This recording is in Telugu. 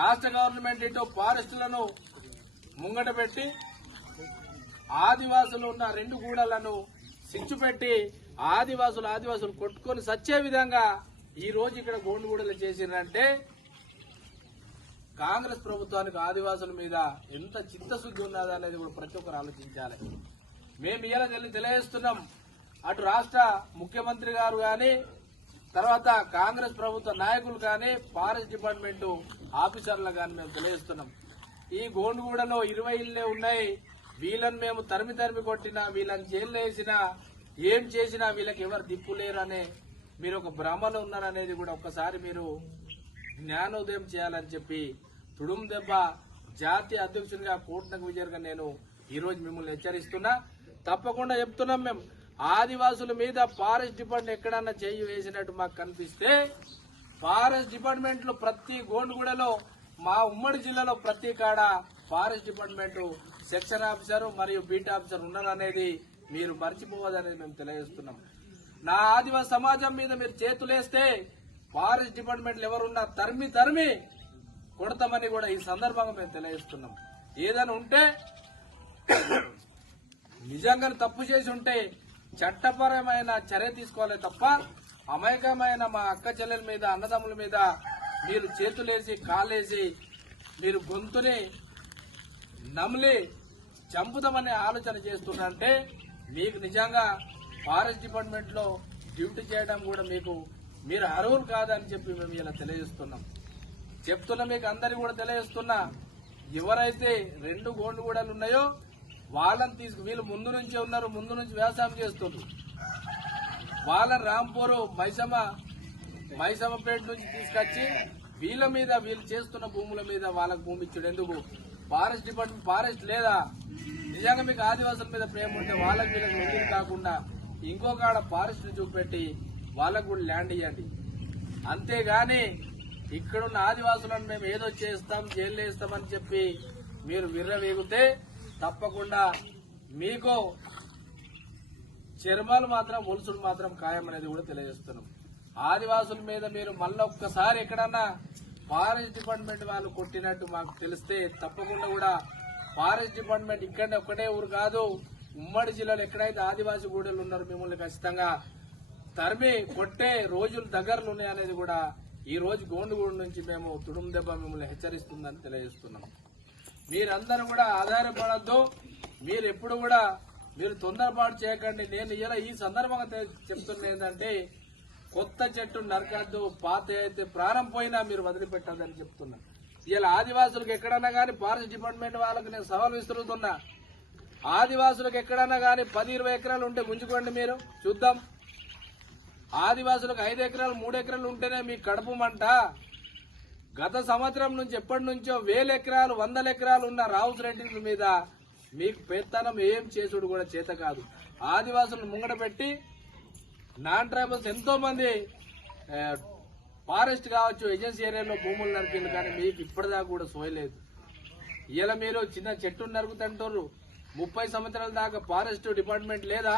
రాష్ట్ర గవర్నమెంట్ ఇటు ఫారెస్టులను ముంగట పెట్టి ఆదివాసులు ఉన్న రెండు గూడలను సిచ్చు పెట్టి ఆదివాసులు కొట్టుకొని సచ్చే విధంగా ఈ రోజు ఇక్కడ గోండుగూడలు చేసిరంటే కాంగ్రెస్ ప్రభుత్వానికి ఆదివాసుల మీద ఎంత చిత్తశుద్ధి ఉన్నది అనేది కూడా ప్రతి ఒక్కరు ఆలోచించాలి. మేము ఇలా తెలియజేస్తున్నాం. అటు రాష్ట్ర ముఖ్యమంత్రి గారు గాని తర్వాత కాంగ్రెస్ ప్రభుత్వ నాయకులు కానీ ఫారెస్ట్ డిపార్ట్మెంట్ ఆఫీసర్లు కానీ మేము తెలియజేస్తున్నాం. ఈ గోండుగూడలో 20 ఇళ్లే ఉన్నాయి. వీళ్ళని మేము తరిమి కొట్టినా వీళ్ళని జైల్లో వేసినా ఏం చేసినా వీళ్ళకి ఎవరు దిప్పు లేరనే మీరు ఒక భ్రమలో ఉన్నారనేది కూడా ఒక్కసారి మీరు జ్ఞానోదయం చేయాలని చెప్పి తుడుం దెబ్బ జాతీయ అధ్యక్షుడిగా కోట్నకు విజయర్గా నేను ఈ రోజు మిమ్మల్ని హెచ్చరిస్తున్నా. తప్పకుండా చెప్తున్నాం. మేము ఆదివాసుల మీద ఫారెస్ట్ డిపార్ట్మెంట్ ఎక్కడన్నా చేయి వేసినట్టు మాకు కనిపిస్తే ఫారెస్ట్ డిపార్ట్మెంట్ లో ప్రతి గోండుగూడలో మా ఉమ్మడి జిల్లాలో ప్రతి కాడ ఫారెస్ట్ డిపార్ట్మెంట్ సెక్షన్ ఆఫీసర్ మరియు బీట్ ఆఫీసర్ ఉన్నారనేది మీరు మర్చిపోవద్దనేది మేము తెలియజేస్తున్నాం. నా ఆదివాసీ సమాజం మీద మీరు చేతులేస్తే ఫారెస్ట్ డిపార్ట్మెంట్లు ఎవరున్నా తరిమి కొడతామని కూడా ఈ సందర్భంగా మేము తెలియజేస్తున్నాం. ఏదైనా ఉంటే నిజంగా తప్పు చేసి ఉంటే చట్టపరమైన చర్య తీసుకోవాలి తప్ప అమాయకమైన మా అక్క చెల్లెల మీద అన్నదమ్ముల మీద మీరు చేతులేసి కాళ్ళేసి మీరు గొంతుని నమిలి చంపుదామనే ఆలోచన చేస్తున్నారంటే మీకు నిజంగా ఫారెస్ట్ డిపార్ట్మెంట్ లో డ్యూటీ చేయడం కూడా మీరు అర్హులు కాదని చెప్పి మేము ఇలా తెలియజేస్తున్నాం. మీకు అందరికీ కూడా తెలియజేస్తున్నా. ఎవరైతే రెండు గోండుగూడలు ఉన్నాయో వాళ్ళని వీళ్ళు ముందు నుంచే ఉన్నారు, ముందు నుంచి వ్యవసాయం చేస్తున్నారు. వాళ్ళని రాంపూర్ మైసమ్మపేట నుంచి తీసుకొచ్చి వీళ్ళు చేస్తున్న భూముల మీద వాళ్ళకు భూమి ఇచ్చాడు. ఎందుకు? ఫారెస్ట్ డిపార్ట్మెంట్ ఫారెస్ట్ లేదా? నిజంగా మీకు ఆదివాసుల మీద ప్రేమ ఉంటే వీళ్ళకి ముందుకు కాకుండా ఇంకొక ఆడ ఫారెస్ట్ ని చూపెట్టి వాళ్ళకు కూడా ల్యాండ్ ఇవ్వండి. అంతేగాని ఇక్కడున్న ఆదివాసులను మేము ఏదో చేస్తాం జైలు వేస్తామని చెప్పి మీరు విర్రవేగితే తప్పకుండా మీకు చర్మాలు మాత్రం ఒలుసుడు మాత్రం ఖాయం అనేది కూడా తెలియజేస్తున్నాం. ఆదివాసుల మీద మీరు మళ్ళీ ఒక్కసారి ఎక్కడన్నా ఫారెస్ట్ డిపార్ట్మెంట్ వాళ్ళు కొట్టినట్టు మాకు తెలిస్తే తప్పకుండా కూడా ఫారెస్ట్ డిపార్ట్మెంట్ ఇక్కడనే ఒక్కటే ఊరు కాదు, ఉమ్మడి జిల్లాలో ఎక్కడైతే ఆదివాసీ గూడెలు ఉన్నారో మిమ్మల్ని ఖచ్చితంగా తరిమి కొట్టే రోజులు దగ్గరలో ఉన్నాయనేది కూడా ఈ రోజు గోండుగూడ నుంచి మేము తుడుం దెబ్బ మిమ్మల్ని హెచ్చరిస్తుందని తెలియజేస్తున్నాం. మీరందరూ కూడా ఆధారపడద్దు. మీరు ఎప్పుడు కూడా మీరు తొందరపాటు చేయకండి. నేను ఇలా ఈ సందర్భంగా చెప్తున్నా ఏంటంటే కొత్త చెట్టు నరకద్దు, పాత అయితే ప్రాణం పోయినా మీరు వదిలిపెట్టద్దని చెప్తున్నా. ఇలా ఆదివాసులకు ఎక్కడన్నా కానీ ఫారెస్ట్ డిపార్ట్మెంట్ వాళ్ళకి నేను సవాల్ విసురుతున్నా. ఆదివాసులకు ఎక్కడన్నా కానీ 10-20 ఎకరాలు ఉంటే గుంజుకోండి, మీరు చూద్దాం. ఆదివాసులకు 5 ఎకరాలు 3 ఎకరాలు ఉంటేనే మీ కడుపు మంట. గత సంవత్సరం నుంచి ఎప్పటి నుంచో 1000 ఎకరాలు 100 ఎకరాలు ఉన్న రావుస్ రెడ్డి మీద మీకు పెత్తనం ఏం చేసుడు కూడా చేత కాదు. ఆదివాసులను ముంగట పెట్టి నాన్ ట్రైబల్స్ ఎంతో మంది ఫారెస్ట్ కావచ్చు ఏజెన్సీ ఏరియాలో భూములు నరికింది, కానీ మీకు ఇప్పటిదాకా కూడా సోయలేదు. ఇలా మీరు చిన్న చెట్టు నరుకుతుంటారు. 30 సంవత్సరాల దాకా ఫారెస్ట్ డిపార్ట్మెంట్ లేదా?